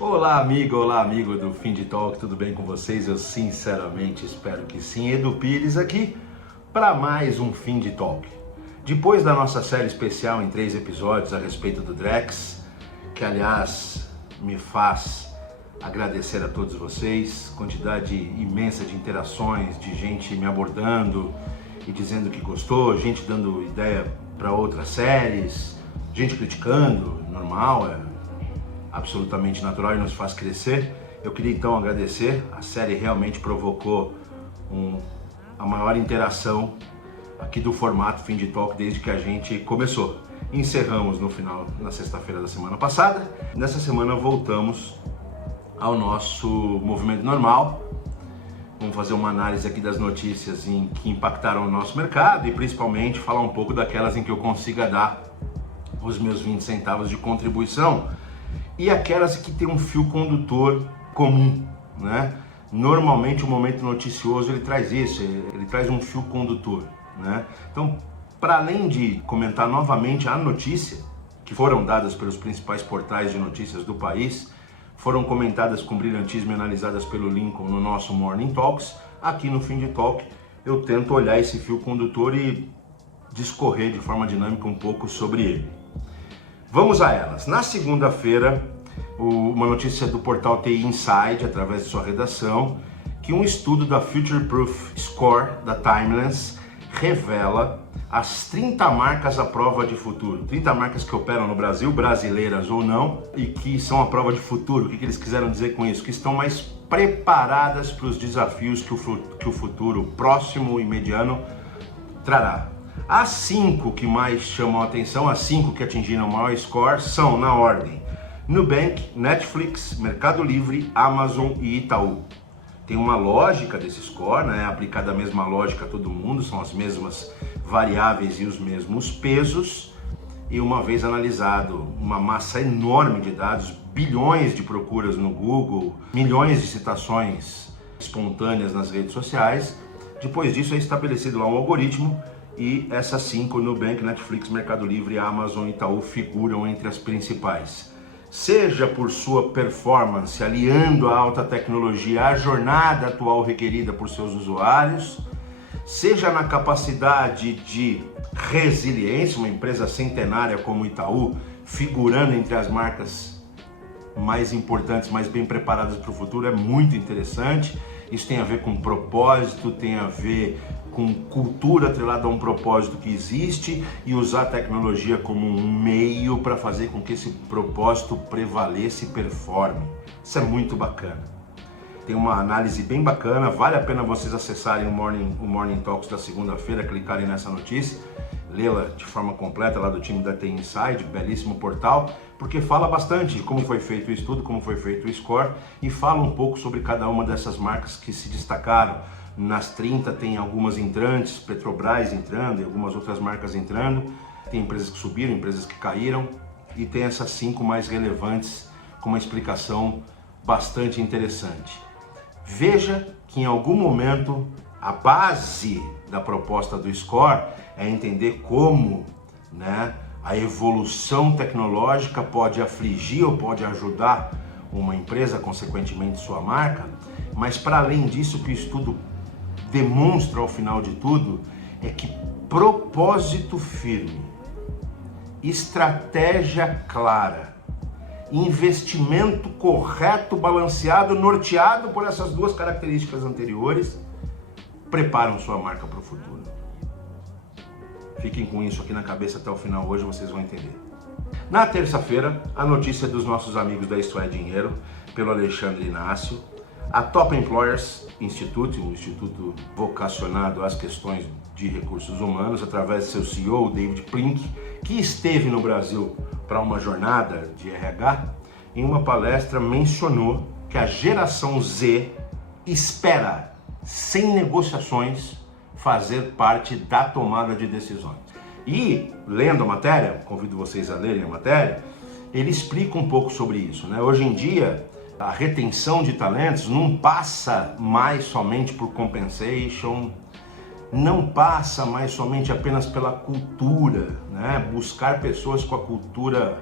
Olá amigo do Fim de Talk, tudo bem com vocês? Eu sinceramente espero que sim. Edu Pires aqui para mais um Fim de Talk. Depois da nossa série especial em 3 episódios a respeito do Drex, que aliás me faz agradecer a todos vocês, quantidade imensa de interações, de gente me abordando e dizendo que gostou, gente dando ideia para outras séries, gente criticando, normal, é absolutamente natural e nos faz crescer. Eu queria então agradecer, a série realmente provocou a maior interação aqui do formato Fim de Talk desde que a gente começou. Encerramos na sexta-feira da semana passada. Nessa semana voltamos ao nosso movimento normal. Vamos fazer uma análise aqui das notícias que impactaram o nosso mercado e principalmente falar um pouco daquelas em que eu consiga dar os meus 20 centavos de contribuição e aquelas que tem um fio condutor comum, né? Normalmente o momento noticioso ele traz isso, ele traz um fio condutor, né? Então, para além de comentar novamente a notícia, que foram dadas pelos principais portais de notícias do país, foram comentadas com brilhantismo e analisadas pelo Lincoln no nosso Morning Talks, aqui no Fim de Talk eu tento olhar esse fio condutor e discorrer de forma dinâmica um pouco sobre ele. Vamos a elas. Na segunda-feira, uma notícia do portal TI Inside, através de sua redação, que um estudo da Future Proof Score, da Timeless, revela as 30 marcas à prova de futuro. 30 marcas que operam no Brasil, brasileiras ou não, e que são a prova de futuro. O que eles quiseram dizer com isso? Que estão mais preparadas para os desafios que o futuro próximo e mediano trará. As 5 que mais chamam a atenção, as 5 que atingiram o maior score, são, na ordem, Nubank, Netflix, Mercado Livre, Amazon e Itaú. Tem uma lógica desse score, né? Aplicada a mesma lógica a todo mundo, são as mesmas variáveis e os mesmos pesos. E uma vez analisado uma massa enorme de dados, bilhões de procuras no Google, milhões de citações espontâneas nas redes sociais, depois disso é estabelecido lá um algoritmo e essas 5, Nubank, Netflix, Mercado Livre, Amazon e Itaú, figuram entre as principais. Seja por sua performance, aliando a alta tecnologia à jornada atual requerida por seus usuários, seja na capacidade de resiliência, uma empresa centenária como Itaú, figurando entre as marcas mais importantes, mais bem preparadas para o futuro, é muito interessante. Isso tem a ver com propósito, tem a ver com cultura atrelada a um propósito que existe e usar a tecnologia como um meio para fazer com que esse propósito prevaleça e performe. Isso é muito bacana. Tem uma análise bem bacana, vale a pena vocês acessarem o Morning Talks da segunda-feira, clicarem nessa notícia, lê-la de forma completa lá do time da TI Inside, belíssimo portal, porque fala bastante como foi feito o estudo, como foi feito o score e fala um pouco sobre cada uma dessas marcas que se destacaram. Nas 30 tem algumas entrantes, Petrobras entrando e algumas outras marcas entrando, tem empresas que subiram, empresas que caíram e tem essas 5 mais relevantes com uma explicação bastante interessante. Veja que em algum momento a base da proposta do score é entender como, né, a evolução tecnológica pode afligir ou pode ajudar uma empresa, consequentemente sua marca, mas para além disso o que o estudo demonstra ao final de tudo é que propósito firme, estratégia clara, investimento correto, balanceado, norteado por essas 2 características anteriores, preparam sua marca para o futuro. Fiquem com isso aqui na cabeça até o final, hoje vocês vão entender. Na terça-feira, a notícia dos nossos amigos da Isto é Dinheiro, pelo Alexandre Inácio, a Top Employers Institute, um instituto vocacionado às questões de recursos humanos, através de seu CEO, David Plink, que esteve no Brasil para uma jornada de RH, em uma palestra mencionou que a geração Z espera, sem negociações, fazer parte da tomada de decisões. E, lendo a matéria, convido vocês a lerem a matéria, ele explica um pouco sobre isso, né? Hoje em dia, a retenção de talentos não passa mais somente por compensation, não passa mais somente apenas pela cultura, né? Buscar pessoas com a cultura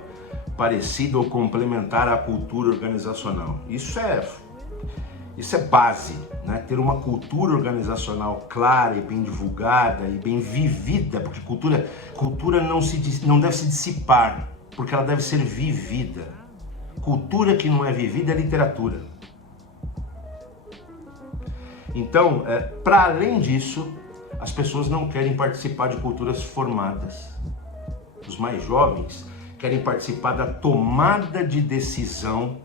parecida ou complementar à cultura organizacional. Isso é base, né? Ter uma cultura organizacional clara e bem divulgada e bem vivida, porque cultura não deve se dissipar, porque ela deve ser vivida. Cultura que não é vivida é literatura. Então, para além disso, as pessoas não querem participar de culturas formadas. Os mais jovens querem participar da tomada de decisão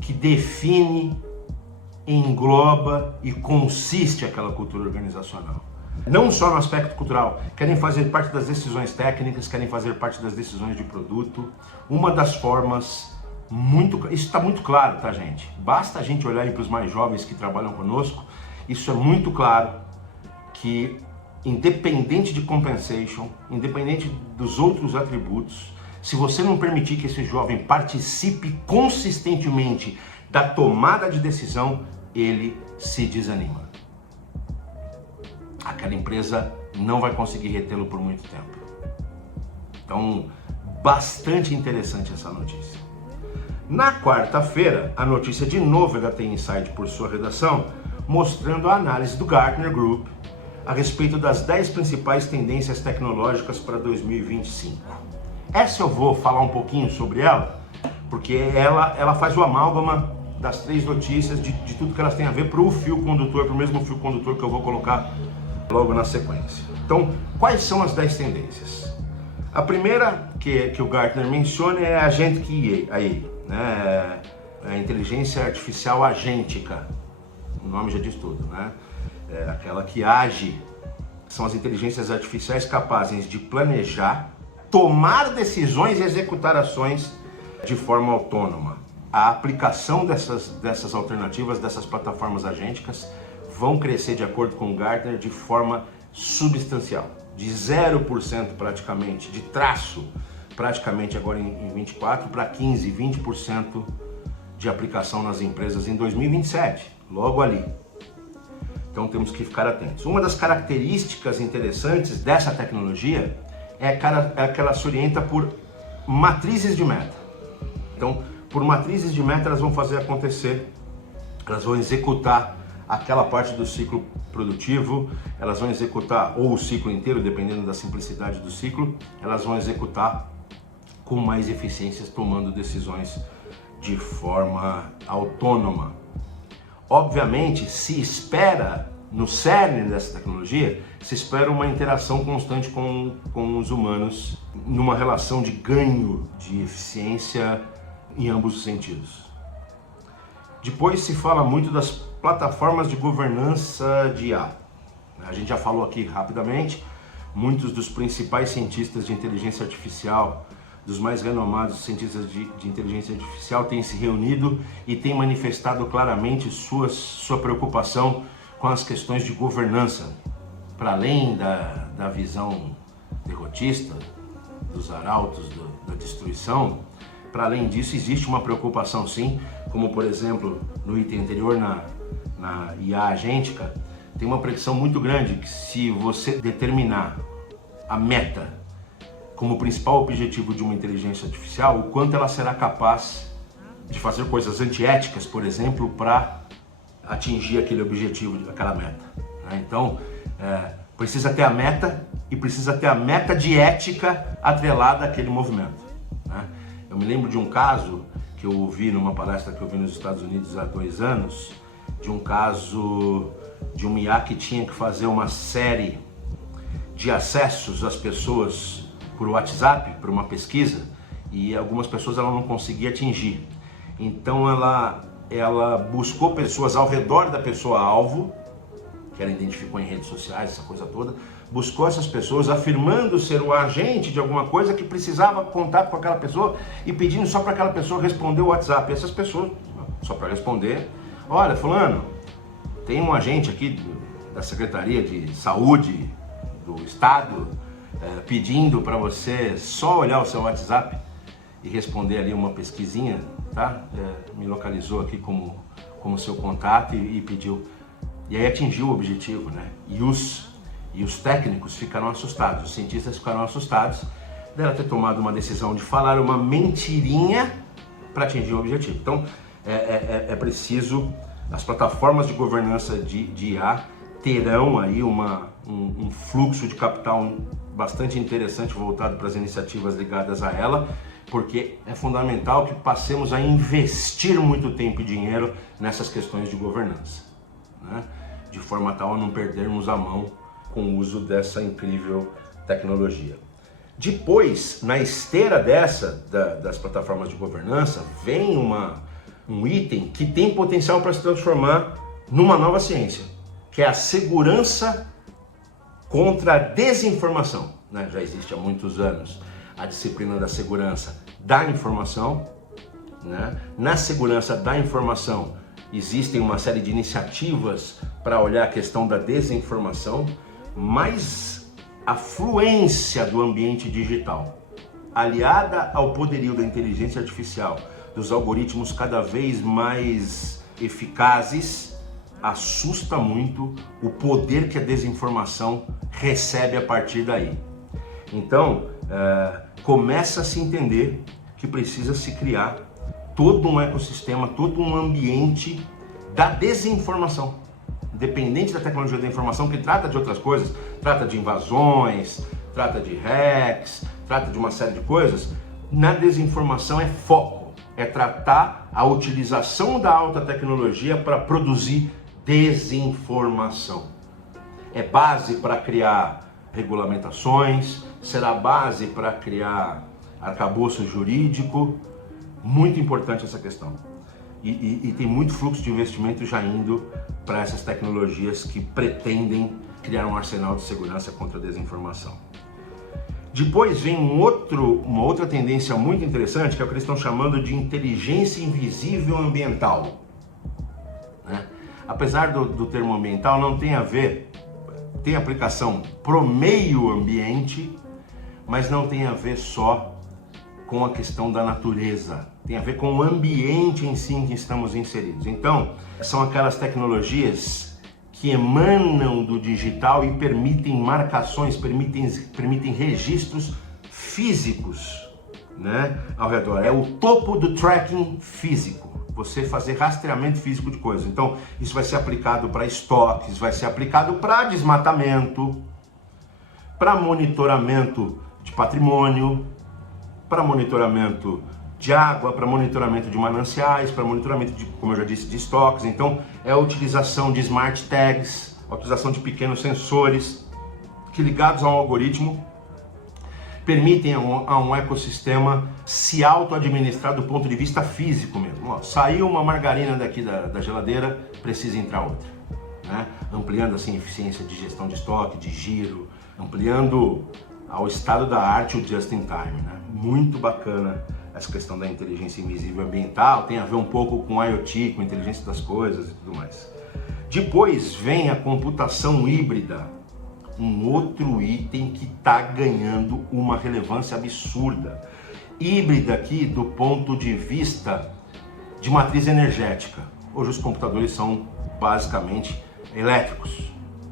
que define, engloba e consiste aquela cultura organizacional. Não só no aspecto cultural, querem fazer parte das decisões técnicas, querem fazer parte das decisões de produto. Uma das formas, isso está muito claro, tá, gente? Basta a gente olhar aí para os mais jovens que trabalham conosco, isso é muito claro, que independente de compensation, independente dos outros atributos, se você não permitir que esse jovem participe consistentemente da tomada de decisão, ele se desanima. Aquela empresa não vai conseguir retê-lo por muito tempo. Então, bastante interessante essa notícia. Na quarta-feira, a notícia de novo é da TI Insight por sua redação, mostrando a análise do Gartner Group a respeito das 10 principais tendências tecnológicas para 2025. Essa eu vou falar um pouquinho sobre ela, porque ela faz o amálgama das 3 notícias, de tudo que elas têm a ver para o fio condutor, para o mesmo fio condutor que eu vou colocar logo na sequência. Então, quais são as 10 tendências? A primeira que o Gartner menciona é a Agentic AI, né? A inteligência artificial agêntica, o nome já diz tudo, né? É aquela que age, são as inteligências artificiais capazes de planejar, tomar decisões e executar ações de forma autônoma. A aplicação dessas alternativas, dessas plataformas agênticas, vão crescer, de acordo com o Gartner, de forma substancial, de 0% praticamente, de traço, praticamente agora em 24, para 15, 20% de aplicação nas empresas em 2027, logo ali. Então temos que ficar atentos. Uma das características interessantes dessa tecnologia é que ela se orienta por matrizes de meta. Então, por matrizes de meta, elas vão fazer acontecer, elas vão executar aquela parte do ciclo produtivo, elas vão executar, ou o ciclo inteiro, dependendo da simplicidade do ciclo, elas vão executar com mais eficiências, tomando decisões de forma autônoma. Obviamente, se espera, no cerne dessa tecnologia, se espera uma interação constante com os humanos, numa relação de ganho de eficiência em ambos os sentidos. Depois se fala muito das plataformas de governança de IA. A gente já falou aqui rapidamente, muitos dos principais cientistas de inteligência artificial, dos mais renomados cientistas de inteligência artificial, têm se reunido e têm manifestado claramente sua preocupação com as questões de governança, para além da visão derrotista, dos arautos da destruição. Para além disso, existe uma preocupação sim, como por exemplo, no item anterior, na IA agêntica, tem uma pressão muito grande que se você determinar a meta como principal objetivo de uma inteligência artificial, o quanto ela será capaz de fazer coisas antiéticas, por exemplo, para atingir aquele objetivo, aquela meta. Então, precisa ter a meta e precisa ter a meta de ética atrelada àquele movimento. Eu me lembro de um caso que eu ouvi numa palestra que eu vi nos Estados Unidos há 2 anos, de um caso de um IA que tinha que fazer uma série de acessos às pessoas por WhatsApp, por uma pesquisa, e algumas pessoas ela não conseguia atingir. Então ela buscou pessoas ao redor da pessoa-alvo, que ela identificou em redes sociais, essa coisa toda, buscou essas pessoas afirmando ser o agente de alguma coisa que precisava contato com aquela pessoa e pedindo só para aquela pessoa responder o WhatsApp. E essas pessoas, só para responder, olha, fulano, tem um agente aqui da Secretaria de Saúde do Estado pedindo para você só olhar o seu WhatsApp e responder ali uma pesquisinha, tá? Me localizou aqui como seu contato e pediu. E aí atingiu o objetivo, né? E os técnicos ficaram assustados, os cientistas ficaram assustados, dela ter tomado uma decisão de falar uma mentirinha para atingir um objetivo. Então, é preciso, as plataformas de governança de IA terão aí um fluxo de capital bastante interessante voltado para as iniciativas ligadas a ela, porque é fundamental que passemos a investir muito tempo e dinheiro nessas questões de governança, né? De forma tal a não perdermos a mão com o uso dessa incrível tecnologia. Depois, na esteira das plataformas de governança, vem um item que tem potencial para se transformar numa nova ciência, que é a segurança contra a desinformação, né? Já existe há muitos anos a disciplina da segurança da informação, né? Na segurança da informação existem uma série de iniciativas para olhar a questão da desinformação, mas a fluência do ambiente digital, aliada ao poderio da inteligência artificial, dos algoritmos cada vez mais eficazes, assusta muito o poder que a desinformação recebe a partir daí. Então, começa a se entender que precisa se criar todo um ecossistema, todo um ambiente da desinformação, independente da tecnologia da informação, que trata de outras coisas, trata de invasões, trata de hacks, trata de uma série de coisas. Na desinformação é foco, é tratar a utilização da alta tecnologia para produzir desinformação. É base para criar regulamentações, será base para criar arcabouço jurídico. Muito importante essa questão. E tem muito fluxo de investimento já indo para essas tecnologias que pretendem criar um arsenal de segurança contra a desinformação. Depois vem uma outra tendência muito interessante, que é o que eles estão chamando de inteligência invisível ambiental, né? Apesar do termo ambiental não tem a ver, tem aplicação pro meio ambiente, mas não tem a ver só com a questão da natureza, tem a ver com o ambiente em si em que estamos inseridos. Então, são aquelas tecnologias que emanam do digital e permitem marcações, permitem registros físicos, né, ao redor. É o topo do tracking físico, você fazer rastreamento físico de coisas. Então, isso vai ser aplicado para estoques, vai ser aplicado para desmatamento, para monitoramento de patrimônio, para monitoramento de água, para monitoramento de mananciais, para monitoramento de, como eu já disse, de estoques. Então, é a utilização de smart tags, a utilização de pequenos sensores que, ligados a um algoritmo, permitem a um ecossistema se auto-administrar do ponto de vista físico mesmo. Ó, saiu uma margarina daqui da geladeira, precisa entrar outra, né? Ampliando assim a eficiência de gestão de estoque, de giro, ampliando ao estado da arte o just in time, né? Muito bacana essa questão da inteligência invisível ambiental, tem a ver um pouco com IoT, com inteligência das coisas e tudo mais. Depois vem a computação híbrida, um outro item que está ganhando uma relevância absurda. Híbrida aqui do ponto de vista de matriz energética. Hoje os computadores são basicamente elétricos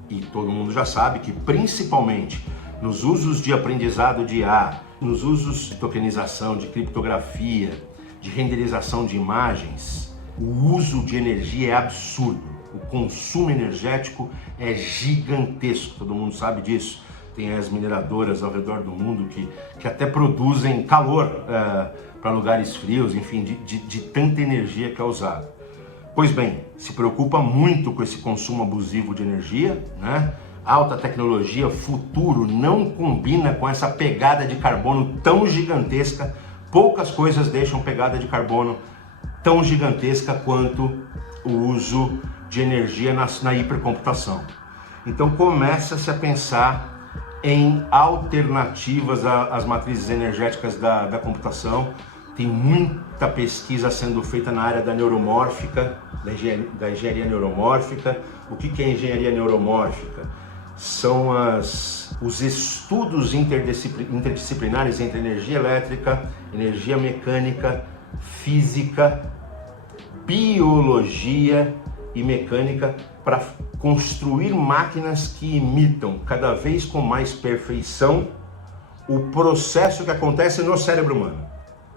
e todo mundo já sabe que principalmente nos usos de aprendizado de IA, nos usos de tokenização, de criptografia, de renderização de imagens, o uso de energia é absurdo. O consumo energético é gigantesco, todo mundo sabe disso. Tem as mineradoras ao redor do mundo que até produzem calor para lugares frios, enfim, de tanta energia que é usada. Pois bem, se preocupa muito com esse consumo abusivo de energia, né? Alta tecnologia, futuro, não combina com essa pegada de carbono tão gigantesca. Poucas coisas deixam pegada de carbono tão gigantesca quanto o uso de energia na hipercomputação. Então começa-se a pensar em alternativas às matrizes energéticas da computação. Tem muita pesquisa sendo feita na área da neuromórfica, da engenharia neuromórfica. O que é engenharia neuromórfica? São os estudos interdisciplinares entre energia elétrica, energia mecânica, física, biologia e mecânica para construir máquinas que imitam cada vez com mais perfeição o processo que acontece no cérebro humano.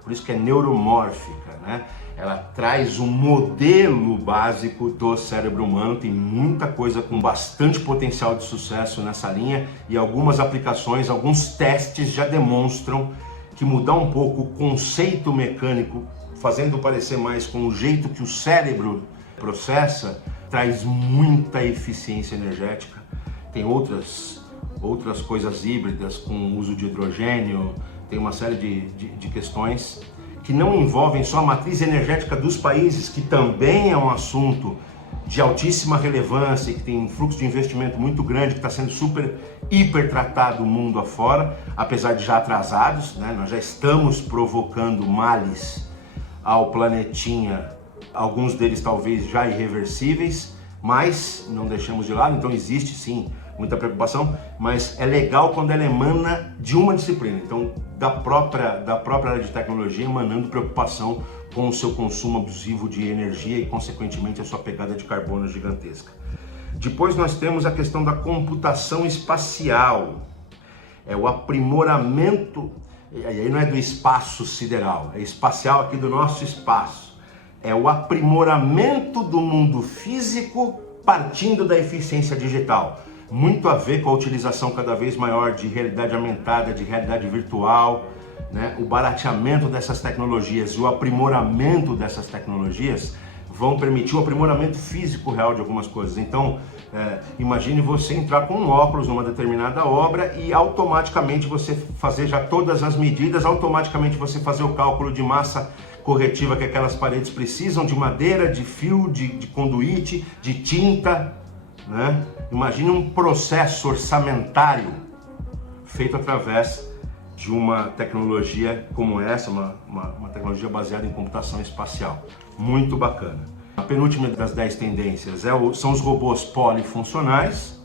Por isso que é neuromórfica, né? Ela traz um modelo básico do cérebro humano, tem muita coisa com bastante potencial de sucesso nessa linha e algumas aplicações, alguns testes já demonstram que mudar um pouco o conceito mecânico, fazendo parecer mais com o jeito que o cérebro processa, traz muita eficiência energética. Tem outras coisas híbridas com uso de hidrogênio, tem uma série de questões que não envolvem só a matriz energética dos países, que também é um assunto de altíssima relevância e que tem um fluxo de investimento muito grande, que está sendo hiper tratado o mundo afora, apesar de já atrasados, né? Nós já estamos provocando males ao planetinha, alguns deles talvez já irreversíveis, mas não deixamos de lado, então existe sim muita preocupação, mas é legal quando ela emana de uma disciplina, então da própria área de tecnologia, emanando preocupação com o seu consumo abusivo de energia e consequentemente a sua pegada de carbono gigantesca. Depois nós temos a questão da computação espacial, é o aprimoramento, e aí não é do espaço sideral, é espacial aqui do nosso espaço, é o aprimoramento do mundo físico partindo da eficiência digital. Muito a ver com a utilização cada vez maior de realidade aumentada, de realidade virtual, né? O barateamento dessas tecnologias e o aprimoramento dessas tecnologias vão permitir o aprimoramento físico real de algumas coisas. Então, imagine você entrar com um óculos numa determinada obra e automaticamente você fazer já todas as medidas, automaticamente você fazer o cálculo de massa corretiva que aquelas paredes precisam, de madeira, de fio, de conduíte, de tinta, né? Imagine um processo orçamentário feito através de uma tecnologia como essa, uma tecnologia baseada em computação espacial. Muito bacana. A penúltima das 10 tendências são os robôs polifuncionais.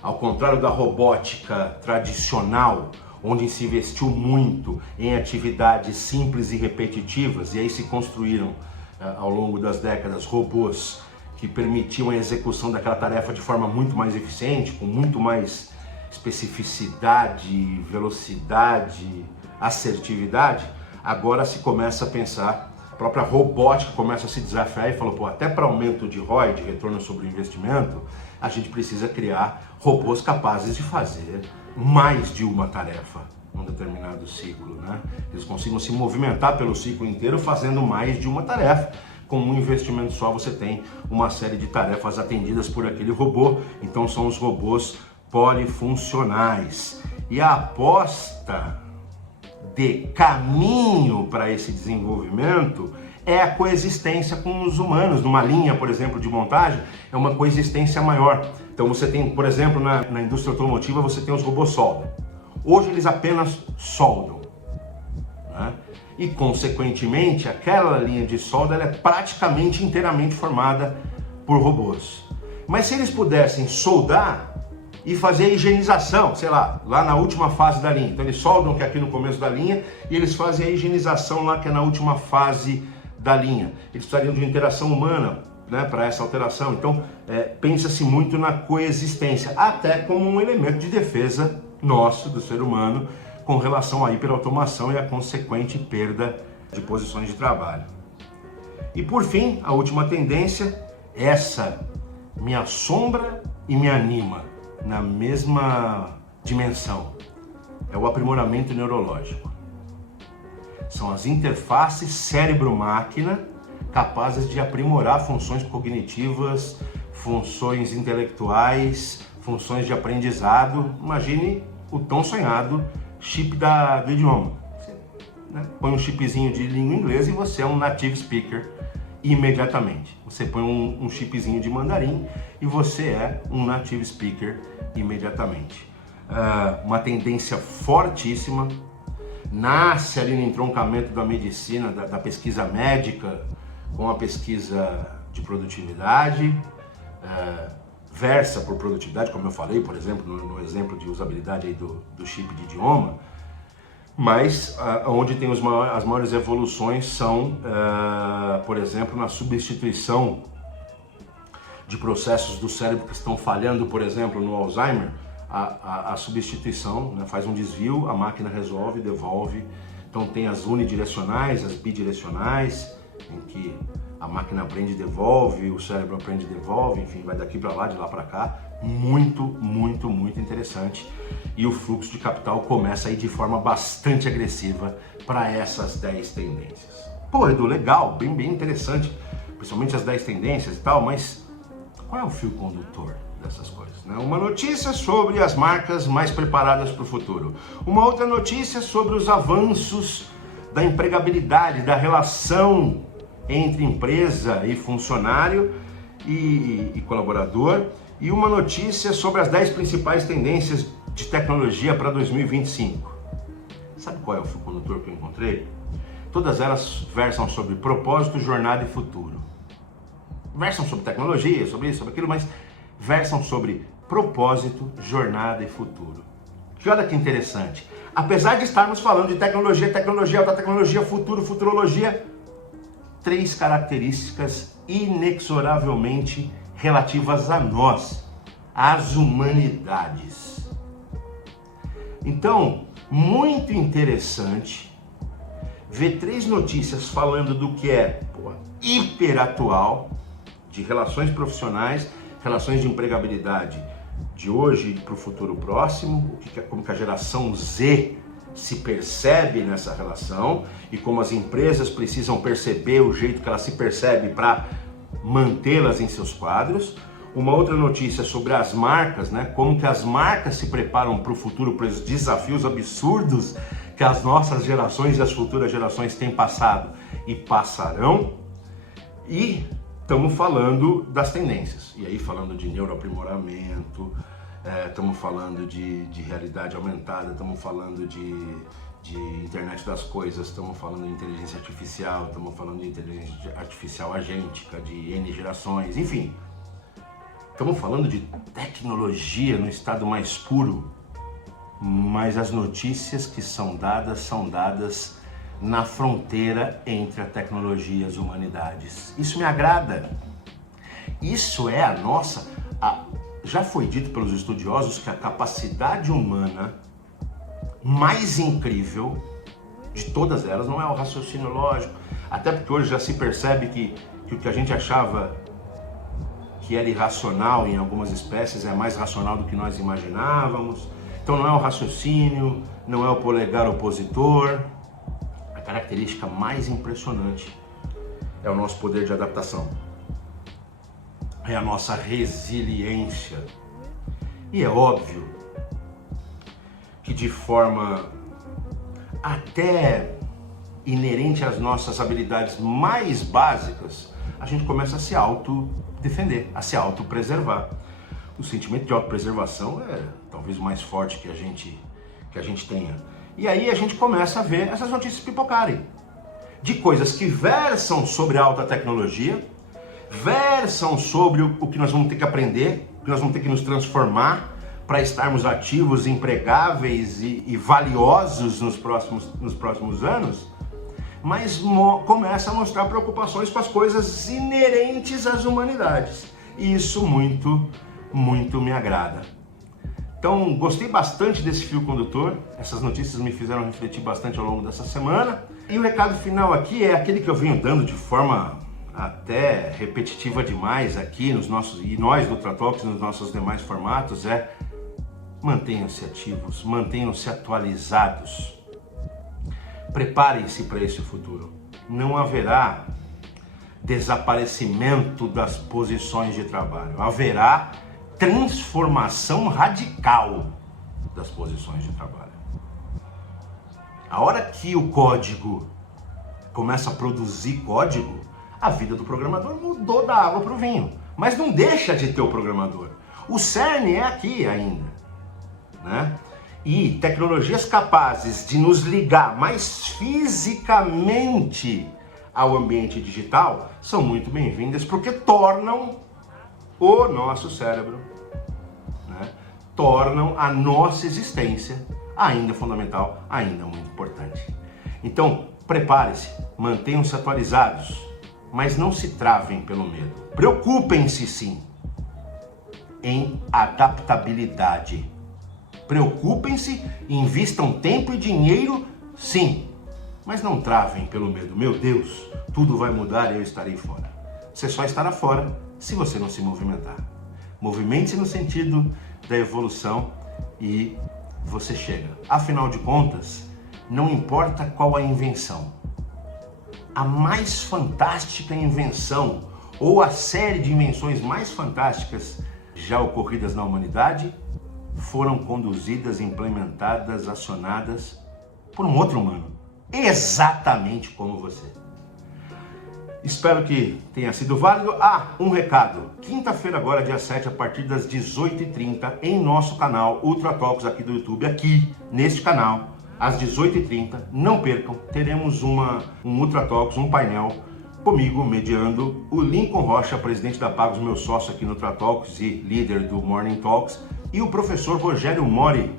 Ao contrário da robótica tradicional, onde se investiu muito em atividades simples e repetitivas, e aí se construíram ao longo das décadas robôs que permitiam a execução daquela tarefa de forma muito mais eficiente, com muito mais especificidade, velocidade, assertividade. Agora se começa a pensar, a própria robótica começa a se desafiar e falou, pô, até para aumento de ROI, de retorno sobre o investimento, a gente precisa criar robôs capazes de fazer mais de uma tarefa num determinado ciclo, né? Eles consigam se movimentar pelo ciclo inteiro fazendo mais de uma tarefa. Com um investimento só você tem uma série de tarefas atendidas por aquele robô, então são os robôs polifuncionais. E a aposta de caminho para esse desenvolvimento é a coexistência com os humanos. Numa linha, por exemplo, de montagem, é uma coexistência maior. Então você tem, por exemplo, na indústria automotiva, você tem os robôs solda. Hoje eles apenas soldam, né? E, consequentemente, aquela linha de solda ela é praticamente inteiramente formada por robôs. Mas se eles pudessem soldar e fazer a higienização, sei lá na última fase da linha, então eles soldam que é aqui no começo da linha e eles fazem a higienização lá que é na última fase da linha. Eles precisariam de interação humana, né, para essa alteração. Então, pensa-se muito na coexistência, até como um elemento de defesa nosso, do ser humano, com relação à hiperautomação e a consequente perda de posições de trabalho. E por fim, a última tendência, essa me assombra e me anima na mesma dimensão, é o aprimoramento neurológico. São as interfaces cérebro-máquina capazes de aprimorar funções cognitivas, funções intelectuais, funções de aprendizado. Imagine o tão sonhado chip do idioma. Você, né, põe um chipzinho de língua inglesa e você é um native speaker imediatamente. Você põe um chipzinho de mandarim e você é um native speaker imediatamente. Uma tendência fortíssima, nasce ali no entroncamento da medicina, da pesquisa médica com a pesquisa de produtividade, versa por produtividade, como eu falei, por exemplo, no exemplo de usabilidade aí do chip de idioma, mas onde tem as maiores evoluções são, por exemplo, na substituição de processos do cérebro que estão falhando, por exemplo, no Alzheimer, a substituição, né? Faz um desvio, a máquina resolve, devolve. Então tem as unidirecionais, as bidirecionais, em que a máquina aprende e devolve, o cérebro aprende e devolve, enfim, vai daqui para lá, de lá para cá. Muito, muito, muito interessante. E o fluxo de capital começa a ir de forma bastante agressiva para essas 10 tendências. Pô, Edu, legal, bem interessante, principalmente as 10 tendências e tal, mas qual é o fio condutor dessas coisas, né? Uma notícia sobre as marcas mais preparadas para o futuro. Uma outra notícia sobre os avanços da empregabilidade, da relação entre empresa e funcionário e colaborador. E uma notícia sobre as 10 principais tendências de tecnologia para 2025. Sabe qual é o fio condutor que eu encontrei? Todas elas versam sobre propósito, jornada e futuro. Versam sobre tecnologia, sobre isso, sobre aquilo, mas versam sobre propósito, jornada e futuro. Que olha que interessante. Apesar de estarmos falando de tecnologia, alta tecnologia, futuro, futurologia, 3 características inexoravelmente relativas a nós, às humanidades. Então, muito interessante ver 3 notícias falando do que é hiper atual, de relações profissionais, relações de empregabilidade de hoje para o futuro próximo, como que a geração Z se percebe nessa relação e como as empresas precisam perceber o jeito que ela se percebe para mantê-las em seus quadros. Uma outra notícia sobre as marcas, né? Como que as marcas se preparam para o futuro, para os desafios absurdos que as nossas gerações e as futuras gerações têm passado e passarão. E estamos falando das tendências. E aí falando de neuroaprimoramento, estamos falando de realidade aumentada, estamos falando de internet das coisas, estamos falando de inteligência artificial, estamos falando de inteligência artificial agêntica, de N gerações, enfim. Estamos falando de tecnologia no estado mais puro, mas as notícias que são dadas na fronteira entre a tecnologia e as humanidades. Isso me agrada. Isso é a nossa... Já foi dito pelos estudiosos que a capacidade humana mais incrível de todas elas não é o raciocínio lógico, até porque hoje já se percebe que o que a gente achava que era irracional em algumas espécies é mais racional do que nós imaginávamos. Então não é o raciocínio, não é o polegar opositor. A característica mais impressionante é o nosso poder de adaptação, é a nossa resiliência. E é óbvio que de forma até inerente às nossas habilidades mais básicas, a gente começa a se autodefender, a se autopreservar. O sentimento de autopreservação é talvez o mais forte que a gente tenha. E aí a gente começa a ver essas notícias pipocarem, de coisas que versam sobre a alta tecnologia, versam sobre o que nós vamos ter que aprender, o que nós vamos ter que nos transformar para estarmos ativos, empregáveis e valiosos nos próximos anos, mas começa a mostrar preocupações com as coisas inerentes às humanidades. E isso muito, muito me agrada. Então, gostei bastante desse fio condutor. Essas notícias me fizeram refletir bastante ao longo dessa semana. E o recado final aqui é aquele que eu venho dando de forma até repetitiva demais aqui nos nossos, e nós do Tratalks, nos nossos demais formatos, mantenham-se ativos, mantenham-se atualizados. Preparem-se para esse futuro. Não haverá desaparecimento das posições de trabalho. Haverá transformação radical das posições de trabalho. A hora que o código começa a produzir código, a vida do programador mudou da água para o vinho. Mas não deixa de ter o programador. O cerne é aqui ainda, né? E tecnologias capazes de nos ligar mais fisicamente ao ambiente digital são muito bem-vindas, porque tornam o nosso cérebro, né? Tornam a nossa existência ainda fundamental, ainda muito importante. Então, prepare-se, mantenham-se atualizados, mas não se travem pelo medo. Preocupem-se sim em adaptabilidade. Preocupem-se, invistam tempo e dinheiro, sim, mas não travem pelo medo. Meu Deus, tudo vai mudar e eu estarei fora. Você só estará fora se você não se movimentar. Movimente-se no sentido da evolução e você chega. Afinal de contas, não importa qual a invenção. A mais fantástica invenção ou a série de invenções mais fantásticas já ocorridas na humanidade foram conduzidas, implementadas, acionadas por um outro humano, exatamente como você. Espero que tenha sido válido. Um recado. Quinta-feira agora, dia 7, a partir das 18h30, em nosso canal Ultra Talks aqui do YouTube, aqui neste canal, às 18h30, não percam, teremos um Ultra Talks, um painel comigo, mediando o Lincoln Rocha, presidente da Pagos, meu sócio aqui no Ultra Talks e líder do Morning Talks, e o professor Rogério Mori,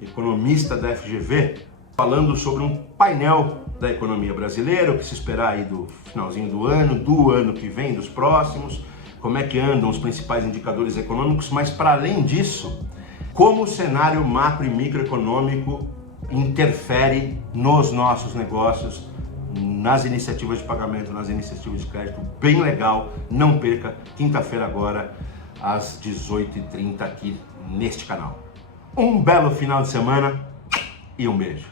economista da FGV, falando sobre um painel da economia brasileira, o que se esperar aí do finalzinho do ano que vem, dos próximos, como é que andam os principais indicadores econômicos, mas para além disso, como o cenário macro e microeconômico interfere nos nossos negócios, nas iniciativas de pagamento, nas iniciativas de crédito. Bem legal, não perca, quinta-feira agora, às 18h30 aqui neste canal. Um belo final de semana e um beijo.